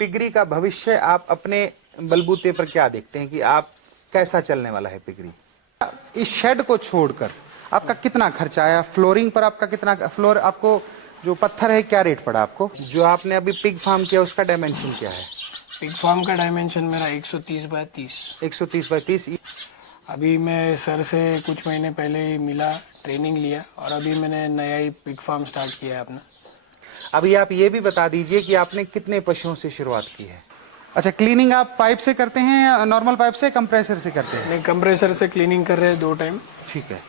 Piggery का भविष्य आप अपने बलबूते पर क्या देखते हैं कि आप कैसा चलने वाला है पिगरी? इस शेड को छोड़कर आपका कितना खर्चा आया? फ्लोरिंग पर आपका कितना फ्लोर, आपको जो पत्थर है क्या रेट पड़ा आपको? जो आपने अभी पिग फार्म किया उसका डायमेंशन क्या है? पिग फार्म का डायमेंशन मेरा 130 बाय 30। 130 बाय 30। अभी मैं सर से कुछ महीने पहले ही मिला, ट्रेनिंग लिया और अभी मैंने नया ही पिग फार्म स्टार्ट किया है अपना। अभी आप ये भी बता दीजिए कि आपने कितने पशुओं से शुरुआत की है? अच्छा, क्लीनिंग आप पाइप से करते हैं या नॉर्मल पाइप से, कंप्रेसर से करते हैं? नहीं, कंप्रेसर से क्लीनिंग कर रहे हैं 2 टाइम। ठीक है।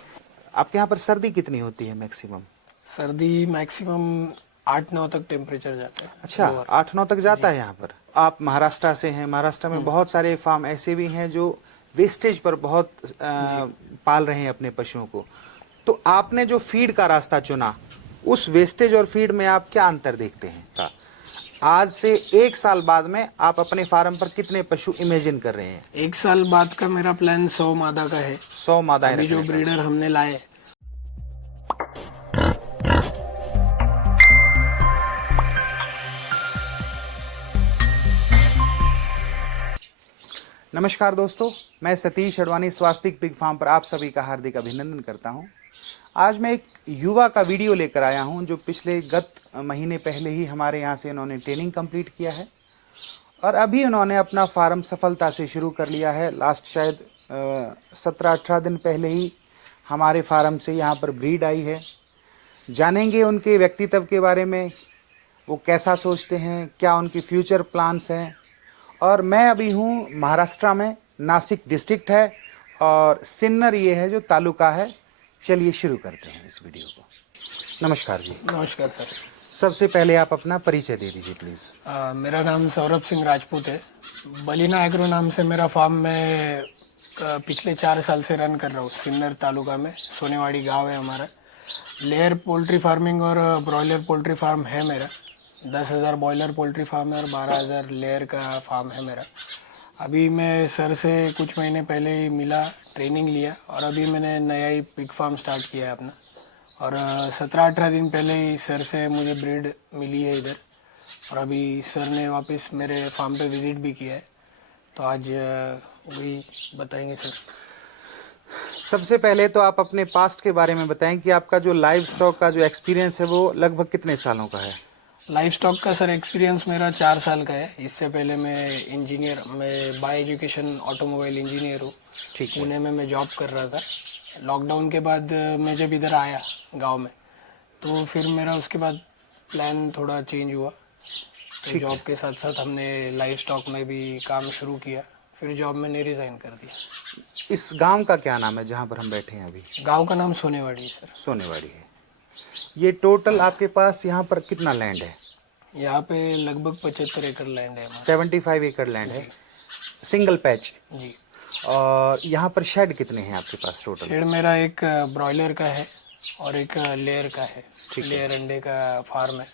आपके यहाँ पर सर्दी कितनी होती है मैक्सिमम? सर्दी मैक्सिमम 8-9 तक टेम्परेचर जाता है। अच्छा, 8-9 तक जाता है यहाँ पर। आप महाराष्ट्र से हैं, महाराष्ट्र में बहुत सारे फार्म ऐसे भी हैं जो वेस्टेज पर बहुत पाल रहे हैं अपने पशुओं को। तो आपने जो फीड का रास्ता चुना, उस वेस्टेज और फीड में आप क्या अंतर देखते हैं? आज से 1 साल बाद में आप अपने फार्म पर कितने पशु इमेजिन कर रहे हैं? 1 साल बाद का मेरा प्लान 100 मादा का है। 100 मादाएं अभी जो रखने का। ब्रीडर हमने लाए, नमस्कार दोस्तों, मैं सतीश अडवाणी स्वास्तिक पिग फार्म पर आप सभी का हार्दिक अभिनंदन करता हूं। आज मैं एक युवा का वीडियो लेकर आया हूं जो पिछले गत महीने पहले ही हमारे यहां से इन्होंने ट्रेनिंग कंप्लीट किया है और अभी उन्होंने अपना फार्म सफलता से शुरू कर लिया है। लास्ट शायद 17-18 दिन पहले ही हमारे फार्म से यहां पर ब्रीड आई है। जानेंगे उनके व्यक्तित्व के बारे में, वो कैसा सोचते हैं, क्या उनकी फ्यूचर प्लान्स हैं। और मैं अभी हूँ महाराष्ट्र में, नासिक डिस्ट्रिक्ट है और सिन्नर ये है जो तालुका है। चलिए शुरू करते हैं इस वीडियो को। नमस्कार जी। नमस्कार सर। सबसे पहले आप अपना परिचय दे दीजिए प्लीज़। मेरा नाम सौरभ सिंह राजपूत है। बलीना एग्रो नाम से मेरा फार्म मैं पिछले 4 साल से रन कर रहा हूँ। सिन्नर तालुका में सोनेवाड़ी गांव है हमारा। लेयर पोल्ट्री फार्मिंग और ब्रॉयलर पोल्ट्री फार्म है मेरा। 10,000 बॉयलर पोल्ट्री फार्म है और 12,000 लेयर का फार्म है मेरा। अभी मैं सर से कुछ महीने पहले ही मिला, ट्रेनिंग लिया और अभी मैंने नया ही पिग फार्म स्टार्ट किया है अपना। और 17-18 दिन पहले ही सर से मुझे ब्रीड मिली है इधर और अभी सर ने वापस मेरे फार्म पे विज़िट भी किया है, तो आज वही बताएंगे सर। सबसे पहले तो आप अपने पास्ट के बारे में बताएं कि आपका जो लाइव स्टॉक का जो एक्सपीरियंस है वो लगभग कितने सालों का है? लाइफ स्टॉक का सर एक्सपीरियंस मेरा 4 साल का है। इससे पहले मैं बाय एजुकेशन ऑटोमोबाइल इंजीनियर हूँ। ठीक है। पुणे में मैं जॉब कर रहा था। लॉकडाउन के बाद मैं जब इधर आया गांव में, तो फिर मेरा उसके बाद प्लान थोड़ा चेंज हुआ। तो जॉब के साथ साथ हमने लाइफ स्टॉक में भी काम शुरू किया। फिर जॉब मैंने रिज़ाइन कर दिया। इस गांव का क्या नाम है जहां पर हम बैठे हैं अभी? गांव का नाम सोनेवाड़ी है सर। सोनेवाड़ी है। ये टोटल आपके पास यहाँ पर कितना लैंड है? यहाँ पे लगभग 75 एकड़ लैंड है हमारा। 75 एकड़ लैंड है, सिंगल पैच। जी। और यहाँ पर शेड कितने हैं आपके पास टोटल? शेड मेरा एक ब्रॉयलर का है और एक लेयर का है। लेयर अंडे का फार्म है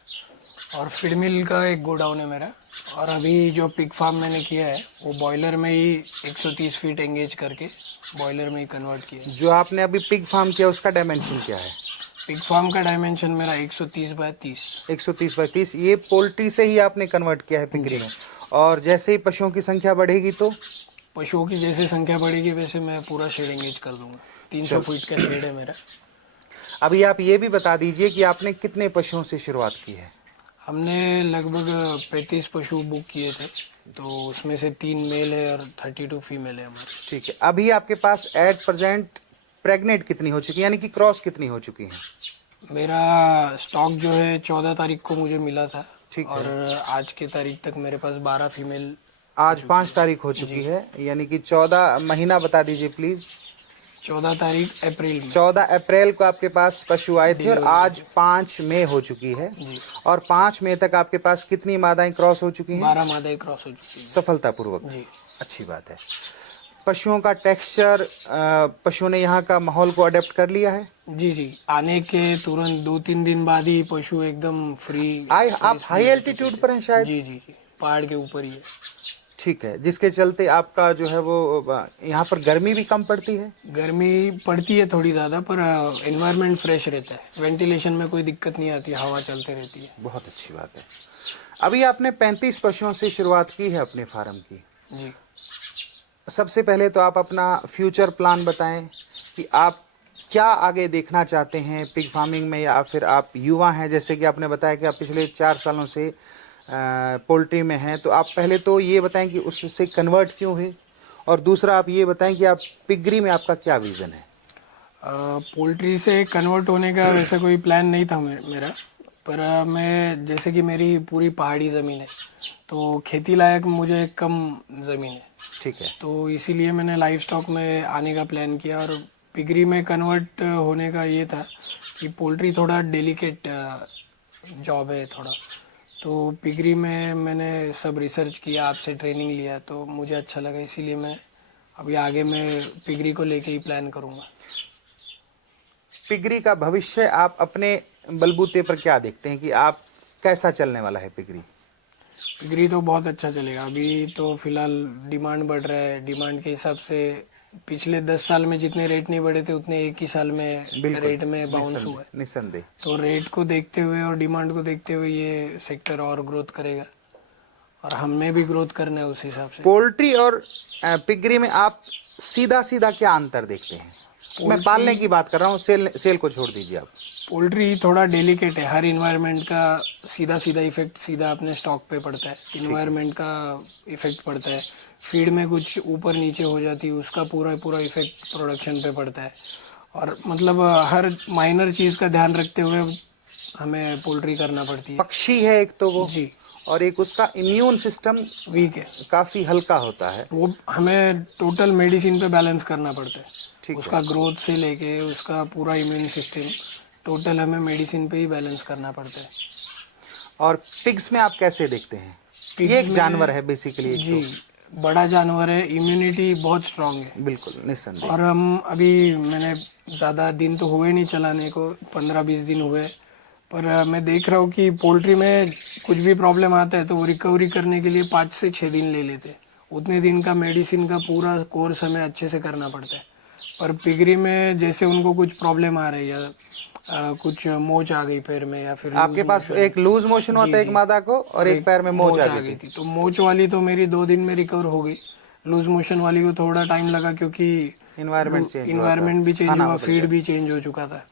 और फीड मिल का एक गोडाउन है मेरा। और अभी जो पिग फार्म मैंने किया है वो बॉयलर में ही 130 फीट एंगेज करके बॉयलर में ही कन्वर्ट किया। जो आपने अभी पिग फार्म किया उसका डायमेंशन क्या है? पिग फार्म का डायमेंशन मेरा 130 बाय 30। 130 बाय 30। ये पोल्ट्री से ही आपने कन्वर्ट किया है पिगरी में। और जैसे ही पशुओं की संख्या बढ़ेगी तो? पशुओं की जैसे संख्या बढ़ेगी वैसे मैं पूरा शेड एंगेज कर दूंगा। 300 फीट का शेड है मेरा। अभी आप ये भी बता दीजिए कि आपने कितने पशुओं से शुरुआत की है? हमने लगभग 35 पशु बुक किए थे, तो उसमें से 3 मेल है और 32 फीमेल है हमारे। ठीक है। अभी आपके पास एट प्रेजेंट प्रेग्नेंट कितनी हो चुकी है, यानी कि क्रॉस कितनी हो चुकी हैं? मेरा स्टॉक जो है 14 तारीख को मुझे मिला था। ठीक है। और आज के तारीख तक मेरे पास 12 फीमेल। आज 5 तारीख हो चुकी है, यानी कि 14 महीना बता दीजिए प्लीज। 14 तारीख अप्रैल में। 14 अप्रैल को आपके पास पशु आए थे और आज 5 मई हो चुकी है। और 5 मई तक आपके पास कितनी मादाएं क्रॉस हो चुकी हैं? 12 मादाएं क्रॉस हो चुकी हैं सफलतापूर्वक। जी। अच्छी बात है। पशुओं का टेक्सचर, पशुओं ने यहाँ का माहौल को अडेप्ट कर लिया है? जी जी। आने के तुरंत 2-3 दिन बाद ही पशु एकदम फ्री। आप हाई एल्टीट्यूड पर हैं शायद? जी जी जी, पहाड़ के ऊपर ही है। ठीक है, जिसके चलते आपका जो है वो यहाँ पर गर्मी भी कम पड़ती है? गर्मी पड़ती है थोड़ी ज़्यादा, पर एनवायरनमेंट फ्रेश रहता है। वेंटिलेशन में कोई दिक्कत नहीं आती, हवा चलते रहती है। बहुत अच्छी बात है। अभी आपने 35 पशुओं से शुरुआत की है अपने फार्म की। जी। सबसे पहले तो आप अपना फ्यूचर प्लान बताएं कि आप क्या आगे देखना चाहते हैं पिग फार्मिंग में, या फिर आप युवा हैं जैसे कि आपने बताया कि आप पिछले 4 सालों से पोल्ट्री में हैं। तो आप पहले तो ये बताएं कि उससे कन्वर्ट क्यों हुए, और दूसरा आप ये बताएं कि आप पिगरी में आपका क्या विज़न है। पोल्ट्री से कन्वर्ट होने का वैसा कोई प्लान नहीं था मेरा, पर मैं जैसे कि मेरी पूरी पहाड़ी ज़मीन है तो खेती लायक मुझे कम ज़मीन है, ठीक है। तो इसीलिए मैंने लाइव स्टॉक में आने का प्लान किया। और पिगरी में कन्वर्ट होने का ये था कि पोल्ट्री थोड़ा डेलिकेट जॉब है थोड़ा, तो पिगरी में मैंने सब रिसर्च किया, आपसे ट्रेनिंग लिया, तो मुझे अच्छा लगा, इसीलिए मैं अभी आगे मैं पिगरी को लेके ही प्लान करूँगा। पिगरी का भविष्य आप अपने बलबूते पर क्या देखते हैं कि आप कैसा चलने वाला है पिगरी? पिगरी तो बहुत अच्छा चलेगा। अभी तो फिलहाल डिमांड बढ़ रहा है, डिमांड के हिसाब से पिछले 10 साल में जितने रेट नहीं बढ़े थे उतने एक ही साल में रेट में बाउंस हुआ है। निस्संदेह। तो रेट को देखते हुए और डिमांड को देखते हुए ये सेक्टर और ग्रोथ करेगा, और हमें भी ग्रोथ करना है उस हिसाब से। पोल्ट्री और पिगरी में आप सीधा सीधा क्या अंतर देखते हैं? मैं पालने की बात कर रहा हूँ, सेल को छोड़ दीजिए आप। पोल्ट्री थोड़ा डेलिकेट है, हर इन्वायरमेंट का सीधा सीधा इफेक्ट सीधा अपने स्टॉक पे पड़ता है, इन्वायरमेंट का इफेक्ट पड़ता है, फीड में कुछ ऊपर नीचे हो जाती है उसका पूरा पूरा इफेक्ट प्रोडक्शन पे पड़ता है, और मतलब हर माइनर चीज़ का ध्यान रखते हुए हमें पोल्ट्री करना पड़ती है। पक्षी है एक तो वो जी, और एक उसका इम्यून सिस्टम वीक है, काफी हल्का होता है, वो हमें टोटल मेडिसिन पे बैलेंस करना पड़ता है। ठीक उसका ग्रोथ से लेके उसका पूरा इम्यून सिस्टम टोटल हमें मेडिसिन पे ही बैलेंस करना पड़ता है। और पिग्स में आप कैसे देखते हैं? ये एक जानवर है बेसिकली। जी, बड़ा जानवर है, इम्यूनिटी बहुत स्ट्रांग है। बिल्कुल निस्संदेह। और हम अभी मैंने ज़्यादा दिन तो हुए नहीं चलाने को, 15-20 दिन हुए, पर मैं देख रहा हूँ कि पोल्ट्री में कुछ भी प्रॉब्लम आता है तो वो रिकवरी करने के लिए 5 से 6 दिन ले लेते हैं। उतने दिन का मेडिसिन का पूरा कोर्स हमें अच्छे से करना पड़ता है। पर पिगरी में जैसे उनको कुछ प्रॉब्लम आ रही है, कुछ मोच आ गई पैर में, या फिर आपके पास एक लूज मोशन होता है एक मादा को, और एक पैर में मोच आ गई थी, तो मोच वाली तो मेरी 2 दिन में रिकवर हो गई। लूज मोशन वाली को थोड़ा टाइम लगा क्योंकि इन्वायरमेंट भी चेंज हुआ, फीड भी चेंज हो चुका था,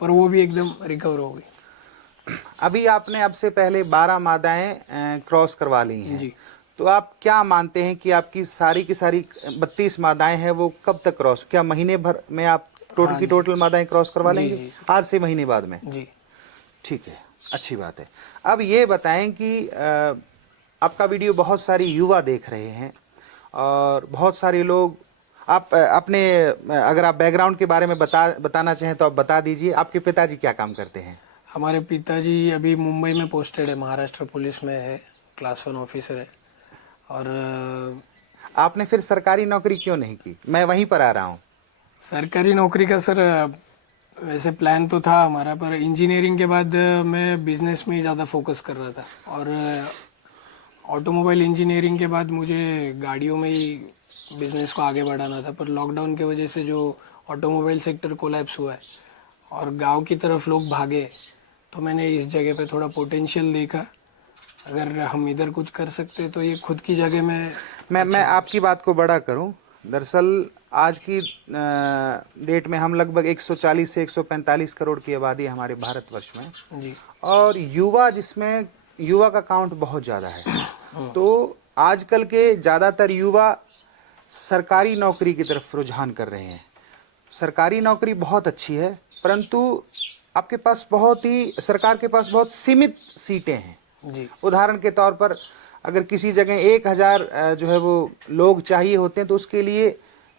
पर वो भी एकदम रिकवर हो गई। अभी आपने अब से पहले 12 मादाएं क्रॉस करवा ली हैं जी। तो आप क्या मानते हैं कि आपकी सारी की सारी 32 मादाएं हैं वो कब तक क्रॉस, क्या महीने भर में आप टोटल मादाएं क्रॉस करवा लेंगे? आज से महीने बाद में? जी, ठीक है, अच्छी बात है। अब ये बताएं कि आपका वीडियो बहुत सारी युवा देख रहे हैं और बहुत सारे लोग, आप अपने अगर आप बैकग्राउंड के बारे में बताना चाहें तो आप बता दीजिए। आपके पिताजी क्या काम करते हैं? हमारे पिताजी अभी मुंबई में पोस्टेड है, महाराष्ट्र पुलिस में है, क्लास 1 ऑफिसर है। और आपने फिर सरकारी नौकरी क्यों नहीं की? मैं वहीं पर आ रहा हूँ। सरकारी नौकरी का सर वैसे प्लान तो था हमारा, पर इंजीनियरिंग के बाद मैं बिजनेस में ही ज़्यादा फोकस कर रहा था, और ऑटोमोबाइल इंजीनियरिंग के बाद मुझे गाड़ियों में ही बिजनेस को आगे बढ़ाना था। पर लॉकडाउन की वजह से जो ऑटोमोबाइल सेक्टर कोलैप्स हुआ है और गांव की तरफ लोग भागे, तो मैंने इस जगह पे थोड़ा पोटेंशियल देखा, अगर हम इधर कुछ कर सकते तो ये खुद की जगह में। मैं आपकी बात को बड़ा करूं, दरअसल आज की डेट में हम लगभग 140 से 145 करोड़ की आबादी है हमारे भारतवर्ष में जी, और युवा का काउंट बहुत ज़्यादा है। तो आजकल के ज़्यादातर युवा सरकारी नौकरी की तरफ रुझान कर रहे हैं। सरकारी नौकरी बहुत अच्छी है, परंतु आपके पास सरकार के पास बहुत सीमित सीटें हैं। जी, उदाहरण के तौर पर अगर किसी जगह 1000 जो है वो लोग चाहिए होते हैं तो उसके लिए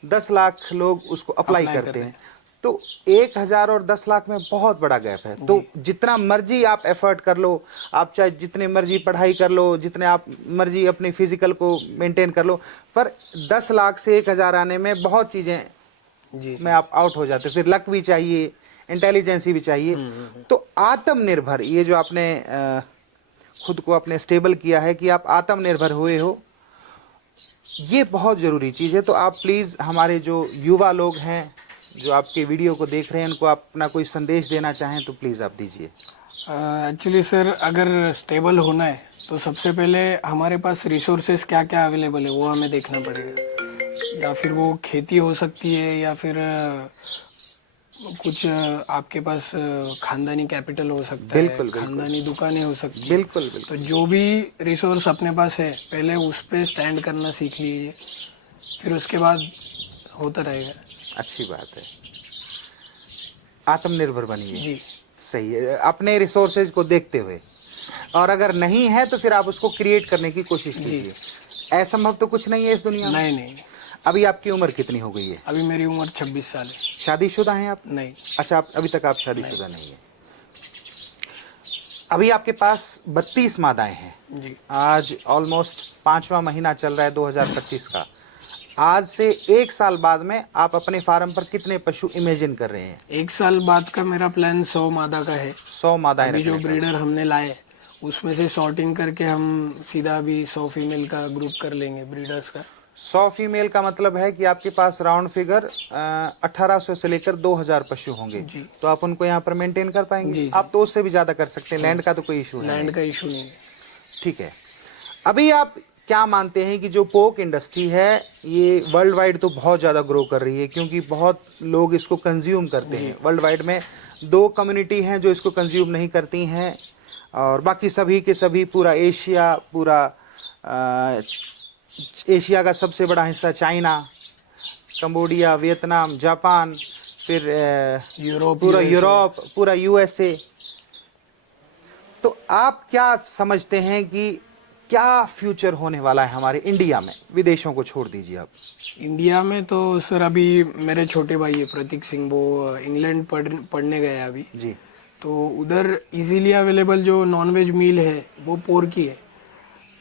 10 लाख लोग उसको अप्लाई करते हैं। तो 1000 और 10 लाख में बहुत बड़ा गैप है। तो जितना मर्जी आप एफर्ट कर लो, आप चाहे जितने मर्जी पढ़ाई कर लो, जितने आप मर्जी अपने फिजिकल को मेंटेन कर लो, पर 10 लाख से 1000 आने में बहुत चीज़ें में आप आउट हो जाते। फिर लक भी चाहिए, इंटेलिजेंसी भी चाहिए। तो आत्मनिर्भर, ये जो आपने खुद को अपने स्टेबल किया है कि आप आत्मनिर्भर हुए हो, ये बहुत ज़रूरी चीज़ है। तो आप प्लीज़ हमारे जो युवा लोग हैं जो आपके वीडियो को देख रहे हैं, उनको आप अपना कोई संदेश देना चाहें तो प्लीज़ आप दीजिए। एक्चुअली सर अगर स्टेबल होना है तो सबसे पहले हमारे पास रिसोर्सेज क्या क्या अवेलेबल है वो हमें देखना पड़ेगा। या फिर वो खेती हो सकती है या फिर कुछ आपके पास खानदानी कैपिटल हो सकता है, बिल्कुल, बिल्कुल। खानदानी दुकानें हो सकती है। बिल्कुल बिल्कुल। तो जो भी रिसोर्स अपने पास है पहले उस पे स्टैंड करना सीख लीजिए, फिर उसके बाद होता रहेगा। अच्छी बात है, आत्मनिर्भर बनिए। जी सही है, अपने रिसोर्सेज को देखते हुए, और अगर नहीं है तो फिर आप उसको क्रिएट करने की कोशिश कीजिए। असंभव तो कुछ नहीं है इस दुनिया में। नहीं। अभी आपकी उम्र कितनी हो गई है? अभी मेरी उम्र 26 साल है। शादीशुदा हैं आप? नहीं। अच्छा, आप अभी तक आप शादीशुदा नहीं है। अभी आपके पास 32 मादाएं हैं। जी आज ऑलमोस्ट 5वां महीना चल रहा है 2025 का। आज से 1 साल बाद में आप अपने फार्म पर कितने पशु इमेजिन कर रहे हैं? 1 साल बाद का मेरा प्लान 100 मादा का है। 100 मादाएं अभी जो रखने का। ब्रीडर हमने लाए उसमें से सॉर्टिंग करके हम सीधा अभी 100 फीमेल का ग्रुप कर लेंगे ब्रीडर्स का। 100 फीमेल का मतलब है कि आपके पास राउंड फिगर 1800 से लेकर 2000 पशु होंगे। जी। तो आप उनको यहाँ पर मेंटेन कर पाएंगे? जी। आप तो उससे भी ज्यादा कर सकते हैं, लैंड का तो कोई इशू लैंड नहीं। का इशू नहीं है। ठीक है, अभी आप क्या मानते हैं कि जो पोर्क इंडस्ट्री है ये वर्ल्ड वाइड तो बहुत ज़्यादा ग्रो कर रही है, क्योंकि बहुत लोग इसको कंज्यूम करते हैं। वर्ल्ड वाइड में 2 कम्युनिटी हैं जो इसको कंज्यूम नहीं करती हैं, और बाकी सभी के सभी पूरा एशिया, पूरा एशिया का सबसे बड़ा हिस्सा चाइना, कंबोडिया, वियतनाम, जापान, फिर यूरोप, पूरा USA। यूरोप, पूरा यूएसए। तो आप क्या समझते हैं कि क्या फ्यूचर होने वाला है हमारे इंडिया में? विदेशों को छोड़ दीजिए आप। इंडिया में तो सर अभी मेरे छोटे भाई है प्रतीक सिंह, वो इंग्लैंड पढ़ने गए हैं अभी। जी। तो उधर इजीली अवेलेबल जो नॉनवेज मील है वो पोर्क ही है।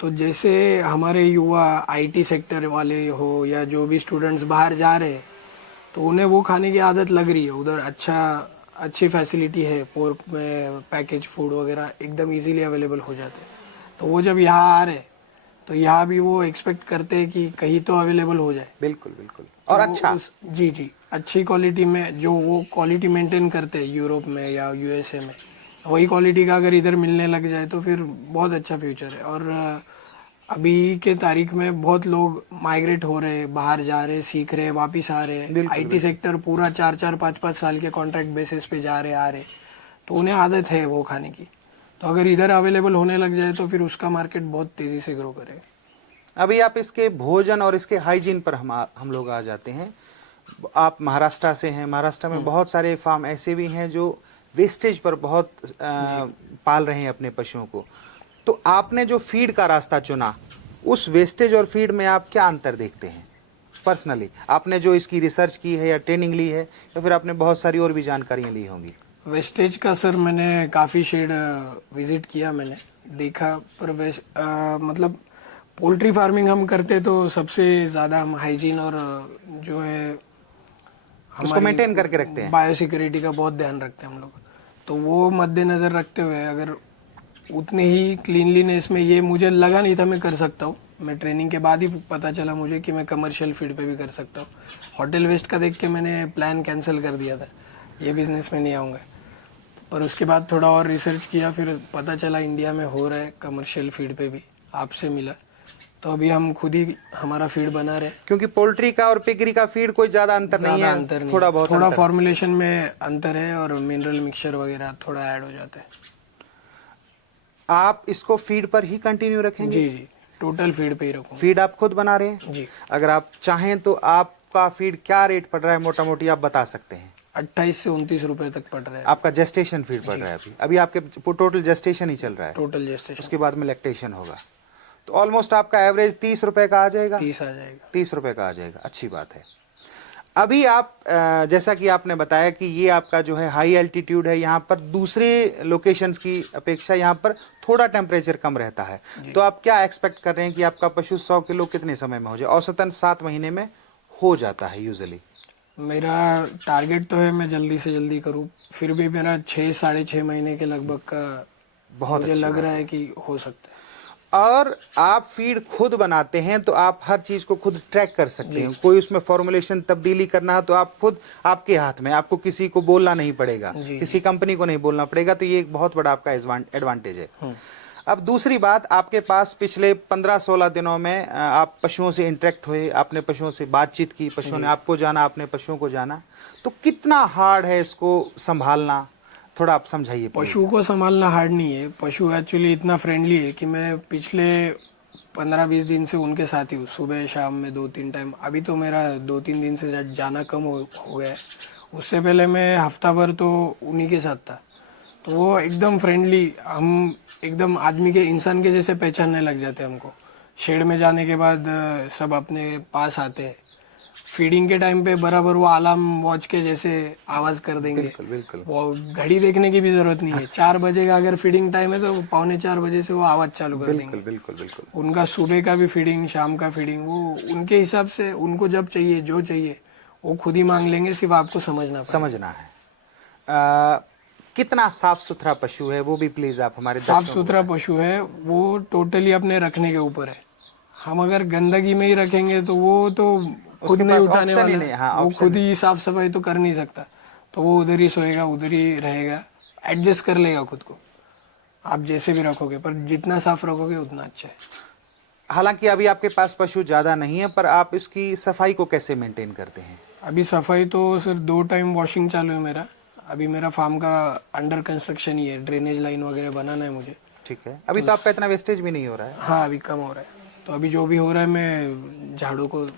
तो जैसे हमारे युवा आईटी सेक्टर वाले हो या जो भी स्टूडेंट्स बाहर जा रहे हैं तो उन्हें वो खाने की आदत लग रही है। उधर अच्छी फैसिलिटी है, पोर्क में पैकेज फूड वगैरह एकदम इजीली अवेलेबल हो जाते हैं। तो वो जब यहाँ आ रहे तो यहाँ भी वो एक्सपेक्ट करते हैं कि कहीं तो अवेलेबल हो जाए। बिल्कुल बिल्कुल। और अच्छा, जी अच्छी क्वालिटी में, जो वो क्वालिटी मेंटेन करते हैं यूरोप में या यूएसए में, वही क्वालिटी का अगर इधर मिलने लग जाए तो फिर बहुत अच्छा फ्यूचर है। और अभी के तारीख में बहुत लोग माइग्रेट हो रहे हैं, बाहर जा रहे हैं, सीख रहे हैं, वापिस आ रहे हैं। आईटी सेक्टर पूरा 4-4, 5-5 साल के कॉन्ट्रैक्ट बेसिस पे जा रहे आ रहे, तो उन्हें आदत है वो खाने की। तो अगर इधर अवेलेबल होने लग जाए तो फिर उसका मार्केट बहुत तेजी से ग्रो करेगा। अभी आप इसके भोजन और इसके हाइजीन पर हम लोग आ जाते हैं। आप महाराष्ट्र से हैं, महाराष्ट्र में बहुत सारे फार्म ऐसे भी हैं जो वेस्टेज पर बहुत पाल रहे हैं अपने पशुओं को। तो आपने जो फीड का रास्ता चुना, उस वेस्टेज और फीड में आप क्या अंतर देखते हैं पर्सनली? आपने जो इसकी रिसर्च की है या ट्रेनिंग ली है, या फिर आपने बहुत सारी और भी जानकारियां ली होंगी? वेस्टेज का सर मैंने काफ़ी शेड विजिट किया, मैंने देखा। पर मतलब पोल्ट्री फार्मिंग हम करते तो सबसे ज़्यादा हम हाइजीन और जो है उसको मेंटेन करके रखते हैं, बायोसिक्योरिटी का बहुत ध्यान रखते हैं हम लोग। तो वो मद्देनज़र रखते हुए अगर उतने ही क्लीनलीनेस में, ये मुझे लगा नहीं था मैं कर सकता हूँ। मैं ट्रेनिंग के बाद ही पता चला मुझे कि मैं कमर्शियल फीड पे भी कर सकता हूँ। होटल वेस्ट का देख के मैंने प्लान कैंसिल कर दिया था, ये बिजनेस में नहीं आऊँगा। पर उसके बाद थोड़ा और रिसर्च किया, फिर पता चला इंडिया में हो रहा है कमर्शियल फीड पे भी, आपसे मिला। तो अभी हम खुद ही हमारा फीड बना रहे हैं। क्योंकि पोल्ट्री का और पिगरी का फीड कोई ज्यादा अंतर नहीं है, थोड़ा बहुत थोड़ा फॉर्मुलेशन में अंतर है और मिनरल मिक्सचर वगैरह थोड़ा ऐड हो जाता है। आप इसको फीड पर ही कंटिन्यू रखेंगे? जी टोटल फीड पे ही रखूंगा। फीड आप खुद बना रहे हैं? जी। अगर आप चाहें तो आपका फीड क्या रेट पड़ रहा है मोटा मोटी आप बता सकते हैं? 28 से 29 रुपए तक पड़ रहा है। आपका जेस्टेशन फीड पड़ रहा है अभी? अभी आपके टोटल जेस्टेशन ही चल रहा है? Total gestation. उसके बाद में लैक्टेशन होगा, तो ऑलमोस्ट आपका एवरेज 30 रुपए का आ जाएगा। 30 आ जाएगा। 30 रुपए का आ जाएगा, अच्छी बात है। अभी आप जैसा कि आपने बताया कि ये आपका जो है हाई एल्टीट्यूड है, यहाँ पर दूसरे लोकेशंस की अपेक्षा यहाँ पर थोड़ा टेम्परेचर कम रहता है। तो आप क्या एक्सपेक्ट कर रहे हैं कि आपका पशु 100 किलो कितने समय में हो जाए? औसतन 7 महीने में हो जाता है यूजुअली। मेरा टारगेट तो है मैं जल्दी से जल्दी करूं, फिर भी मेरा 6 साढ़े 6 महीने के लगभग का बहुत मुझे अच्छी लग बात रहा है कि हो सकता है। और आप फीड खुद बनाते हैं तो आप हर चीज को खुद ट्रैक कर सकते हैं। कोई उसमें फॉर्मुलेशन तब्दीली करना है तो आप खुद, आपके हाथ में, आपको किसी को बोलना नहीं पड़ेगा, किसी कंपनी को नहीं बोलना पड़ेगा। तो ये एक बहुत बड़ा आपका एडवांटेज है। अब दूसरी बात, आपके पास पिछले 15-16 दिनों में आप पशुओं से इंटरेक्ट हुए, आपने पशुओं से बातचीत की, पशुओं ने आपको जाना, आपने पशुओं को जाना, तो कितना हार्ड है इसको संभालना, थोड़ा आप समझाइए। पशु को संभालना हार्ड नहीं है। पशु एक्चुअली इतना फ्रेंडली है कि मैं पिछले 15-20 दिन से उनके साथ ही हूँ, सुबह शाम में 2-3 टाइम। अभी तो मेरा 2-3 दिन से जाना कम हो गया है। उससे पहले मैं हफ्ता भर तो उन्हीं के साथ था। तो वो एकदम फ्रेंडली, हम एकदम आदमी के, इंसान के जैसे पहचानने लग जाते हैं हमको। शेड में जाने के बाद सब अपने पास आते हैं। फीडिंग के टाइम पे बराबर वो अलार्म वॉच के जैसे आवाज कर देंगे। बिल्कुल बिल्कुल। वो घड़ी देखने की भी जरूरत नहीं है। 4 बजे का अगर फीडिंग टाइम है तो 3:45 बजे से वो आवाज चालू कर देंगे। बिल्कुल बिल्कुल बिल्कुल। उनका सुबह का भी फीडिंग, शाम का फीडिंग, वो उनके हिसाब से, उनको जब चाहिए, जो चाहिए वो खुद ही मांग लेंगे। सिर्फ आपको समझना है। कितना साफ सुथरा पशु है वो भी प्लीज आप हमारे साफ सुथरा पशु है वो टोटली अपने रखने के ऊपर है। हम अगर गंदगी में ही रखेंगे तो वो तो खुद नहीं उठाने वाला है। हाँ, वो खुद ही साफ सफाई तो कर नहीं सकता, तो वो उधर ही सोएगा, उधर ही रहेगा, एडजस्ट कर लेगा खुद को। आप जैसे भी रखोगे, पर जितना साफ रखोगे उतना अच्छा है। हालांकि अभी आपके पास पशु ज्यादा नहीं है, पर आप इसकी सफाई को कैसे मेंटेन करते हैं? अभी सफाई तो सिर्फ 2 टाइम वॉशिंग चालू है मेरा। अभी मेरा फार्म का अंडर कंस्ट्रक्शन ही है, ड्रेनेज लाइन वगैरह बनाना है मुझे। ठीक है। अभी तो आपका इतना वेस्टेज भी नहीं हो रहा है? हाँ, अभी कम हो रहा है। तो अभी जो भी हो रहा है मैं झाड़ू को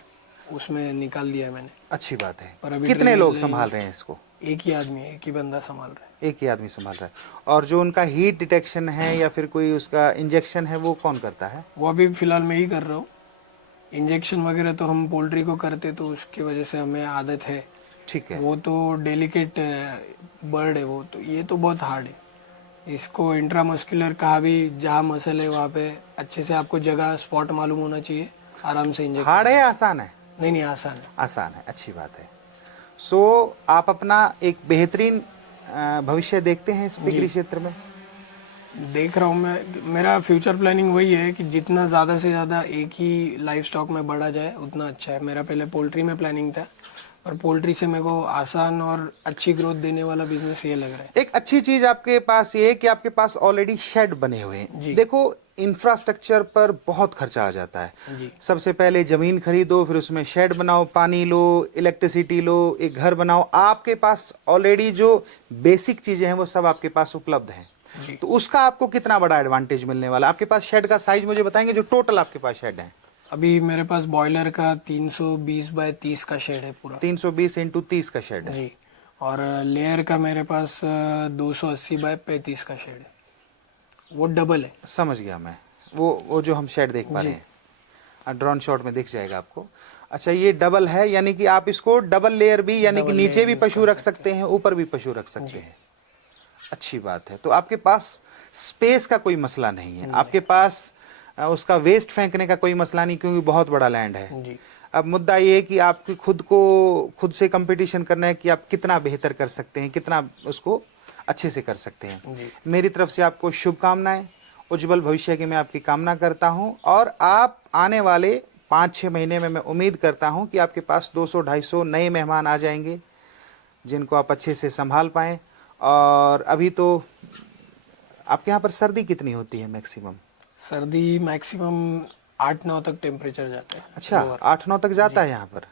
उसमें निकाल दिया है मैंने। अच्छी बात है। पर अभी कितने लोग संभाल रहे हैं इसको? एक ही आदमी, एक ही बंदा संभाल रहा है। एक ही आदमी संभाल रहा है। और जो उनका हीट डिटेक्शन है या फिर कोई उसका इंजेक्शन है वो कौन करता है? वो अभी फिलहाल मैं ही कर रहा हूँ। इंजेक्शन वगैरह तो हम पोल्ट्री को करते, तो उसकी वजह से हमें आदत है। ठीक है। वो तो डेलिकेट बर्ड है वो, तो ये तो बहुत हार्ड है। इसको इंट्रामस्कुलर कहा भी, जहाँ मसल है वहाँ पे अच्छे से आपको जगह स्पॉट मालूम होना चाहिए, आराम से इंजेक्ट। हार्ड है या आसान है? नहीं, आसान है। आसान है, अच्छी बात है। सो आप अपना एक बेहतरीन भविष्य देखते हैं इस पिगरी क्षेत्र में? देख रहा हूँ मैं। मेरा फ्यूचर प्लानिंग वही है कि जितना ज़्यादा से ज़्यादा एक ही लाइफ स्टॉक में बढ़ा जाए उतना अच्छा है। मेरा पहले पोल्ट्री में प्लानिंग था, और पोल्ट्री से मेरे को आसान और अच्छी ग्रोथ देने वाला बिजनेस ये लग रहा है। एक अच्छी चीज आपके पास ये है कि आपके पास ऑलरेडी शेड बने हुए हैं। देखो, इंफ्रास्ट्रक्चर पर बहुत खर्चा आ जाता है। सबसे पहले जमीन खरीदो, फिर उसमें शेड बनाओ, पानी लो, इलेक्ट्रिसिटी लो, एक घर बनाओ। आपके पास ऑलरेडी जो बेसिक चीजें हैं वो सब आपके पास उपलब्ध हैं। तो उसका आपको कितना बड़ा एडवांटेज मिलने वाला? आपके पास शेड का साइज मुझे बताएंगे, जो टोटल आपके पास शेड है? अभी मेरे पास बॉयलर का 320 बाय 30 का शेड है पूरा। 320 × 30 का शेड है जी। और लेयर का मेरे पास 280 बाय 35 का शेड है। वो डबल है। समझ गया मैं। वो जो हम शेड देख पा रहे हैं, ड्रोन शॉट में दिख जाएगा आपको। अच्छा, ये डबल है, यानी कि आप इसको डबल लेयर भी, यानी कि नीचे भी पशु रख सकते हैं, ऊपर भी पशु रख सकते हैं। अच्छी बात है। तो आपके पास स्पेस का कोई मसला नहीं है। आपके पास उसका वेस्ट फेंकने का कोई मसला नहीं, क्योंकि बहुत बड़ा लैंड है। जी। अब मुद्दा ये है कि आपकी खुद से कंपटीशन करना है कि आप कितना बेहतर कर सकते हैं, कितना उसको अच्छे से कर सकते हैं। मेरी तरफ से आपको शुभकामनाएं, उज्जवल भविष्य की मैं आपकी कामना करता हूं। और आप आने वाले 5-6 महीने में मैं उम्मीद करता हूं कि आपके पास 200-250 नए मेहमान आ जाएंगे, जिनको आप अच्छे से संभाल पाएं। और अभी तो आपके यहाँ पर सर्दी कितनी होती है मैक्सिमम? सर्दी मैक्सिमम 8-9 तक टेम्परेचर जाता है। अच्छा, 8-9 तक जाता है यहाँ पर।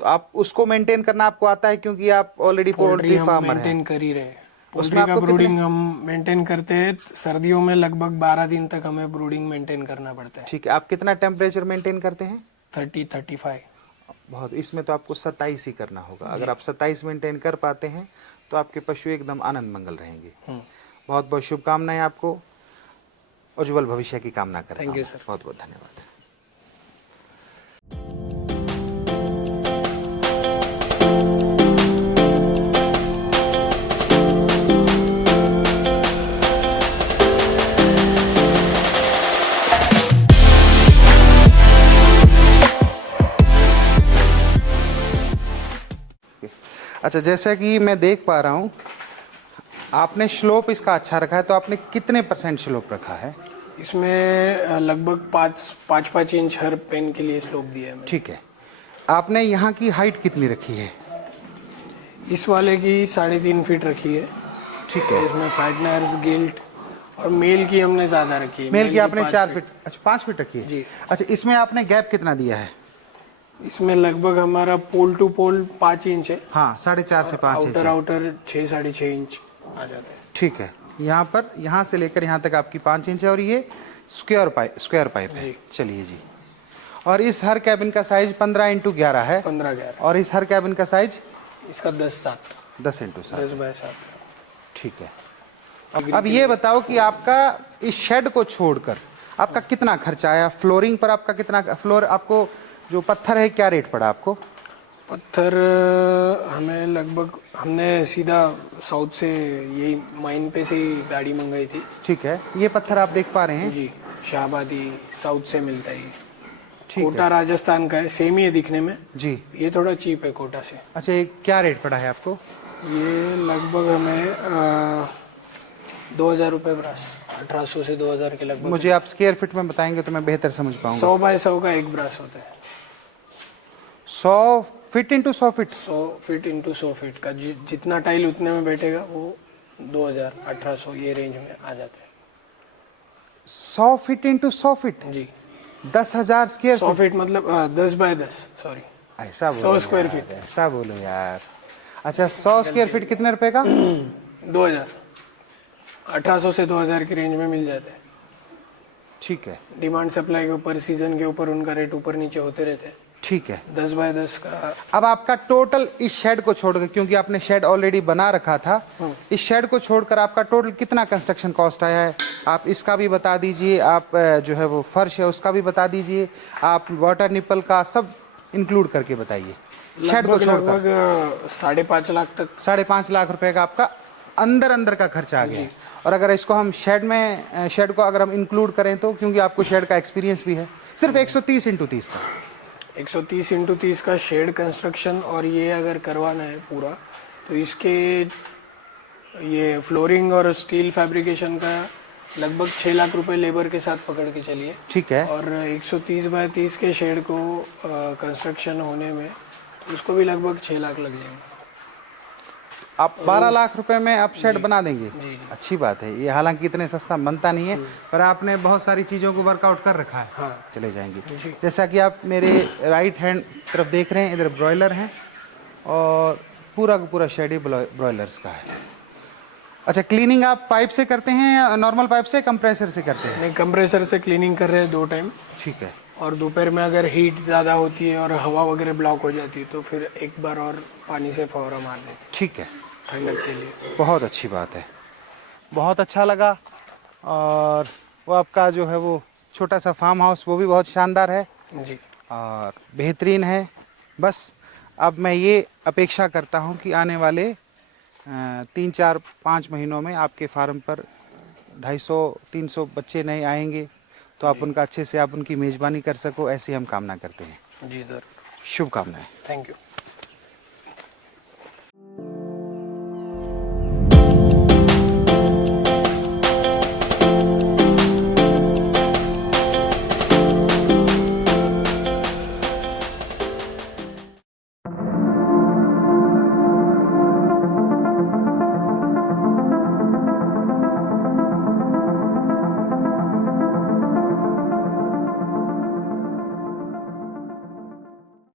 तो आप उसको मेंटेन करना आपको आता है, क्योंकि आप ऑलरेडी पोल्ट्री फार्मर हैं। मेंटेन कर ही रहे हैं। पोल्ट्री का ब्रूडिंग हम मेंटेन करते हैं। सर्दियों में लगभग 12 दिन तक हमें ब्रूडिंग मेंटेन करना पड़ता है। ठीक है। आप कितना टेम्परेचर मेंटेन करते हैं? 30-35। बहुत। इसमें तो आपको 27 ही करना होगा। अगर आप 27 मेंटेन कर पाते हैं तो आपके पशु एकदम आनंद मंगल रहेंगे। बहुत बहुत शुभकामनाएं आपको, उज्जवल भविष्य की कामना करता हूं। Thank you sir. बहुत बहुत धन्यवाद। अच्छा, जैसा कि मैं देख पा रहा हूं, आपने स्लोप इसका अच्छा रखा है, तो आपने कितने % स्लोप रखा है? इसमें लगभग पाँच इंच हर पेन के लिए स्लोप दिया है मैंने। ठीक है। आपने यहाँ की हाइट कितनी रखी है? इस वाले की 3.5 फीट रखी है। ठीक है। इसमें फाइटनर्स गिल्ट और मेल की हमने ज्यादा रखी है। मेल की आपने 5 4 फीट, अच्छा 5 फीट रखी है जी। अच्छा, इसमें आपने गैप कितना दिया है? इसमें लगभग हमारा पोल टू पोल 5 इंच है। हाँ, 4.5 से 5 इंच आउटर है। आउटर 6-6.5 इंच आ जाते हैं। ठीक है। यहाँ पर, यहाँ से लेकर यहाँ तक आपकी 5 इंच है और ये स्क्वायर पाइप है। जी। चलिए जी। और इस हर कैबिन का साइज 15x11 है 15-11 और इस हर कैबिन का साइज इसका 10-7 10x7। 10x7। ठीक है। अब ये बताओ कि आपका इस शेड को छोड़कर आपका कितना खर्चा आया? फ्लोरिंग पर आपका कितना, फ्लोर आपको जो पत्थर है क्या रेट पड़ा आपको? पत्थर हमें लगभग, हमने सीधा साउथ से यही माइन पे से ही गाड़ी मंगाई थी। ठीक है। ये पत्थर आप देख पा रहे हैं जी, शाहबादी साउथ से मिलता है ये। ठीक कोटा है राजस्थान का है, सेम ही है दिखने में। जी। ये थोड़ा चीप है कोटा से। अच्छा, ये क्या रेट पड़ा है आपको? ये लगभग हमें 2000 रुपये ब्रास, 1800 से 2000 के लगभग। मुझे आप स्क्वायर फीट में बताएंगे तो मैं बेहतर समझ पाऊंगा। 100 बाय 100 का एक ब्रास होता है। 100 feet into 100 feet? 100 feet into 100 feet का जितना टाइल उतने में बैठेगा वो 2000 1800 ये रेंज में आ जाता है। 100 फीट इंटू 100 फीट? जी। 10,000 स्क्वायर 100 फीट मतलब 10 बाय 10, सॉरी। ऐसा बोलो 100 स्क्वायर यार, फीट। ऐसा बोलो यार। अच्छा, 100 स्क्वायर फीट कितने रुपए का? 2000, 1800 से 2000 की रेंज में मिल जाता है। ठीक है। डिमांड सप्लाई के ऊपर, सीजन के ऊपर उनका रेट ऊपर नीचे होते रहते हैं। ठीक है। 10 बाय 10 का। अब आपका टोटल इस शेड को छोड़कर, क्योंकि आपने शेड ऑलरेडी बना रखा था, इस शेड को छोड़कर आपका टोटल कितना कंस्ट्रक्शन कॉस्ट आया है? आप इसका भी बता दीजिए, आप जो है वो फर्श है उसका भी बता दीजिए, आप वाटर निपल का सब इंक्लूड करके बताइए शेड को छोड़कर। लगभग 5.5 लाख तक। 5.5 लाख रुपए का आपका अंदर का खर्चा आ गया। और अगर इसको हम शेड को अगर हम इंक्लूड करें तो, क्योंकि आपको शेड का एक्सपीरियंस भी है, सिर्फ 130 इंटू 30 का 130 इंटू 30 का शेड कंस्ट्रक्शन, और ये अगर करवाना है पूरा तो इसके ये फ्लोरिंग और स्टील फैब्रिकेशन का लगभग 6 लाख रुपए लेबर के साथ पकड़ के चलिए। ठीक है। और 130 बाय 30 के शेड को कंस्ट्रक्शन होने में उसको भी लगभग 6 लाख लग जाएंगे। आप 12 लाख रुपए में आप शेड बना देंगे? जी। अच्छी बात है। ये हालांकि इतने सस्ता बनता नहीं है, पर आपने बहुत सारी चीज़ों को वर्कआउट कर रखा है। हाँ। चले जाएंगे। जी। जैसा कि आप मेरे राइट हैंड तरफ देख रहे हैं, इधर ब्रॉयलर हैं और पूरा का पूरा शेड ही ब्रॉयलर्स का है। अच्छा, क्लीनिंग आप पाइप से करते हैं या नॉर्मल पाइप से, कंप्रेसर से करते हैं? नहीं, कंप्रेसर से क्लीनिंग कर रहे हैं 2 टाइम। ठीक है। और दोपहर में अगर हीट ज़्यादा होती है और हवा वगैरह ब्लॉक हो जाती है तो फिर एक बार और पानी से फौरा मार देते हैं ठीक है। ठंडक के लिए। बहुत अच्छी बात है, बहुत अच्छा लगा। और वो आपका जो है वो छोटा सा फार्म हाउस वो भी बहुत शानदार है जी। और बेहतरीन है। बस अब मैं ये अपेक्षा करता हूँ कि आने वाले 3-4-5 महीनों में आपके फार्म पर 250-300 बच्चे नए आएंगे, तो आप उनका अच्छे से आप उनकी मेज़बानी कर सको, ऐसी हम कामना करते हैं। जी सर, शुभकामनाएं। Thank you.